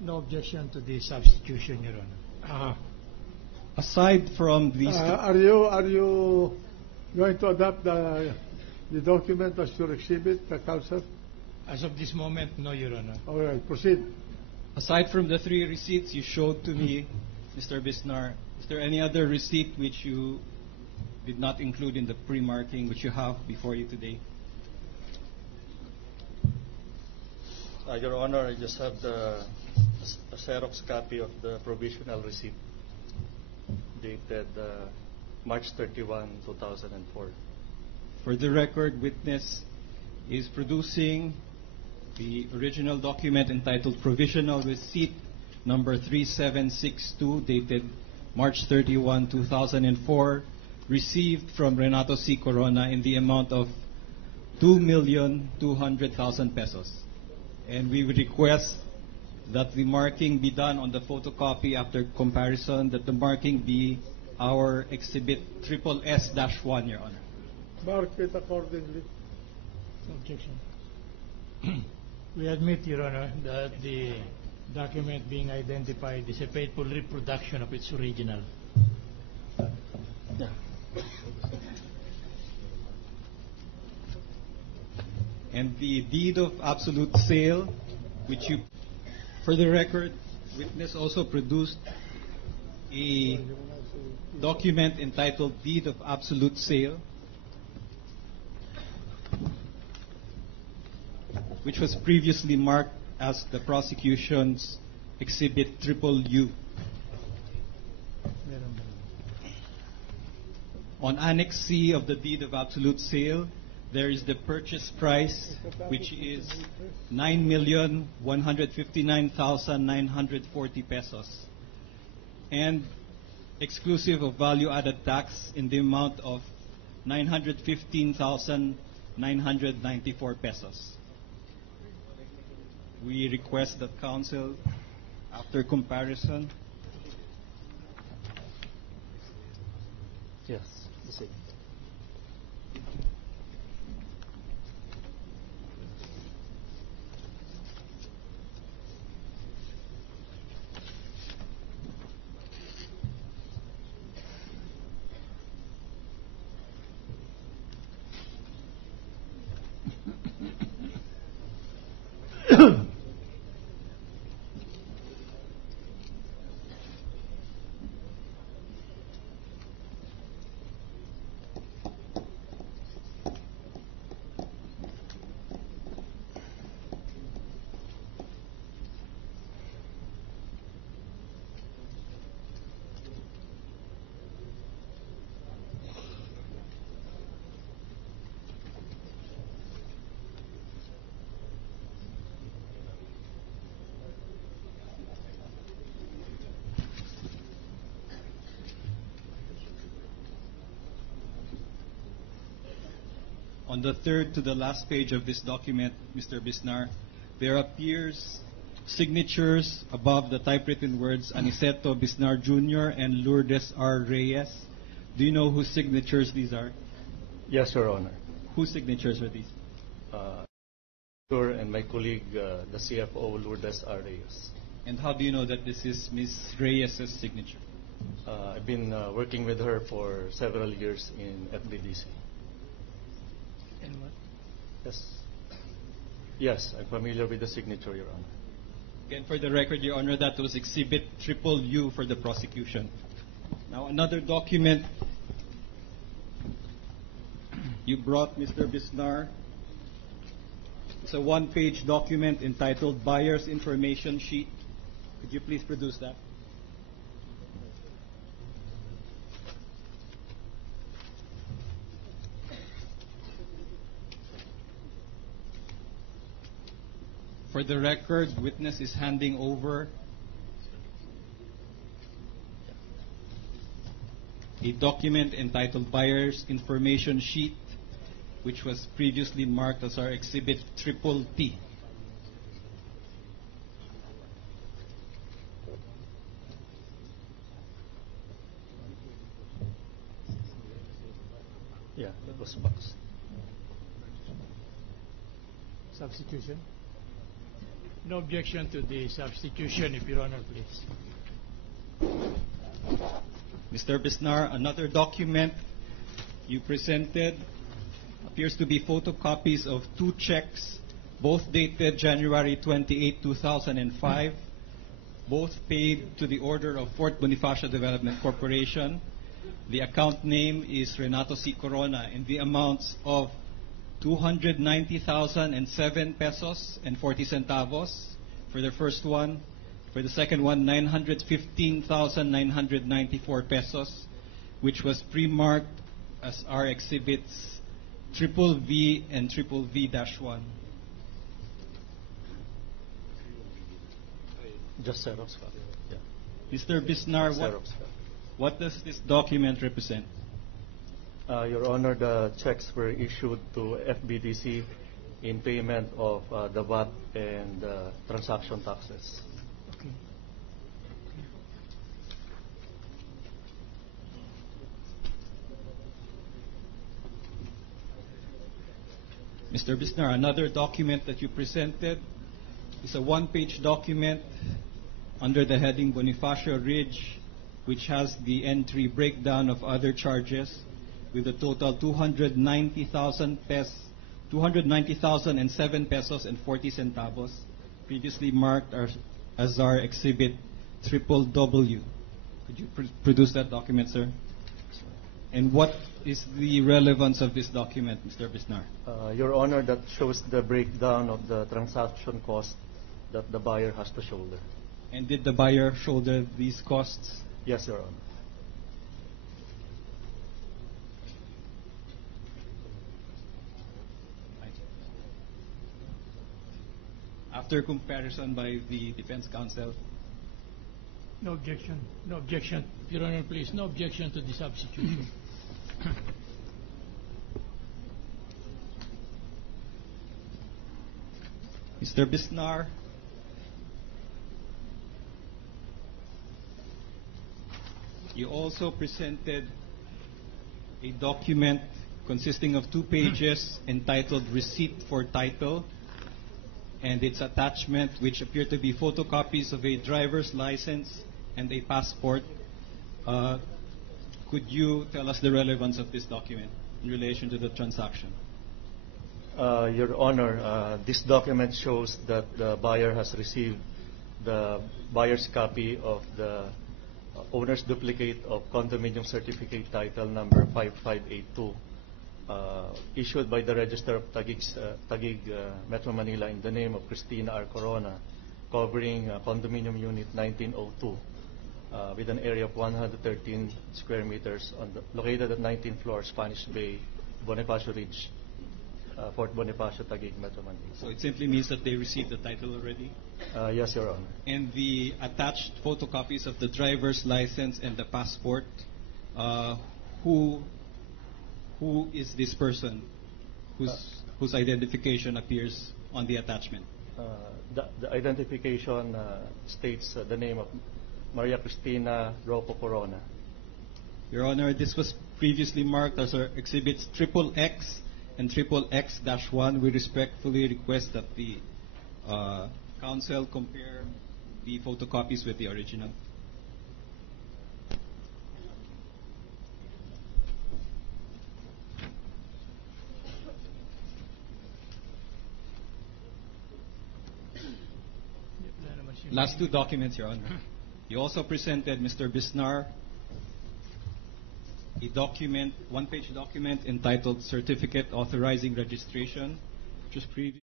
No objection to the substitution, Your Honor. Aside from these Are you going to adopt the document as your exhibit, Counsel? As of this moment, no, Your Honor. All right, proceed. aside from the 3 receipts you showed to me, Mr. Bisnar, is there any other receipt which you did not include in the pre-marking which you have before you today? Your Honor, I just have a Xerox copy of the provisional receipt dated March 31, 2004. For the record, witness is producing the original document entitled Provisional Receipt number 3762 dated March 31, 2004, received from Renato C. Corona in the amount of 2,200,000 pesos. And we would request that the marking be done on the photocopy after comparison, that the marking be our exhibit SSS-1, Your Honor. Mark it accordingly. Objection. We admit, Your Honor, that the document being identified is a faithful reproduction of its original. Yeah. And the deed of absolute sale, which you, for the record, witness also produced a document entitled Deed of Absolute Sale, which was previously marked as the prosecution's exhibit U. On Annex C of the Deed of Absolute Sale, there is the purchase price, which is 9,159,940 pesos, and exclusive of value-added tax in the amount of 915,994 pesos. We request that counsel, after comparison, Yes. The same. on the third to the last page of this document, Mr. Bisnar, there appears signatures above the typewritten words Aniceto Bisnar Jr. and Lourdes R. Reyes. Do you know whose signatures these are? Yes, Your Honor. Whose signatures are these? And my colleague, the CFO, Lourdes R. Reyes. And how do you know that this is Ms. Reyes' signature? I've been working with her for several years in FBDC. And what? Yes. Yes, I'm familiar with the signature, Your Honor. Again, for the record, Your Honor, that was exhibit U for the prosecution. Now, another document you brought, Mr. Bisnar. It's a one-page document entitled Buyer's Information Sheet. Could you please produce that? For the record, witness is handing over a document entitled Buyer's Information Sheet, which was previously marked as our exhibit T. Yeah, that was boxed. Substitution. No objection to the substitution, if Your Honor, please. Mr. Bisnar, another document you presented appears to be photocopies of two checks, both dated January 28, 2005, both paid to the order of Fort Bonifacio Development Corporation. The account name is Renato C. Corona, in the amounts of 290,007 pesos and 40 centavos for the first one. For the second one, 915,994 pesos, which was pre-marked as our exhibits Triple V and Triple V-1. Just Xerox copy. Yeah. Mr. Bisnar, Xerox copy. what does this document represent? Your Honor, the checks were issued to FBDC in payment of the VAT and transaction taxes. Okay. Mr. Bisnar, another document that you presented is a one-page document under the heading Bonifacio Ridge, which has the entry breakdown of other charges with a total 290,007 pesos and 40 centavos, previously marked as our exhibit Triple W. Could you produce that document, sir? And what is the relevance of this document, Mr. Bisnar? Your Honor, that shows the breakdown of the transaction cost that the buyer has to shoulder. And did the buyer shoulder these costs? Yes, Your Honor. After comparison by the defense counsel, No objection. No objection. Your Honor, please. No objection to the substitution. Mr. Bisnar, you also presented a document consisting of 2 pages entitled Receipt for Title and its attachment, which appear to be photocopies of a driver's license and a passport. Could you tell us the relevance of this document in relation to the transaction? Your Honor, this document shows that the buyer has received the buyer's copy of the owner's duplicate of condominium certificate title number 5582, issued by the Register of Taguig, Metro Manila, in the name of Cristina R. Corona, covering condominium unit 1902, with an area of 113 square meters, located at 19th floor, Spanish Bay, Bonifacio Ridge, Fort Bonifacio, Taguig, Metro Manila. So it simply means that they received the title already? Yes, Your Honor. And the attached photocopies of the driver's license and the passport, who is this person whose identification appears on the attachment? The identification states the name of Maria Cristina Rocco Corona. Your Honor, this was previously marked as our exhibits XXX and XXX-1. We respectfully request that the counsel compare the photocopies with the original. Last 2 documents, Your Honor. You also presented, Mr. Bisnar, a document, one-page document entitled Certificate Authorizing Registration, which was previously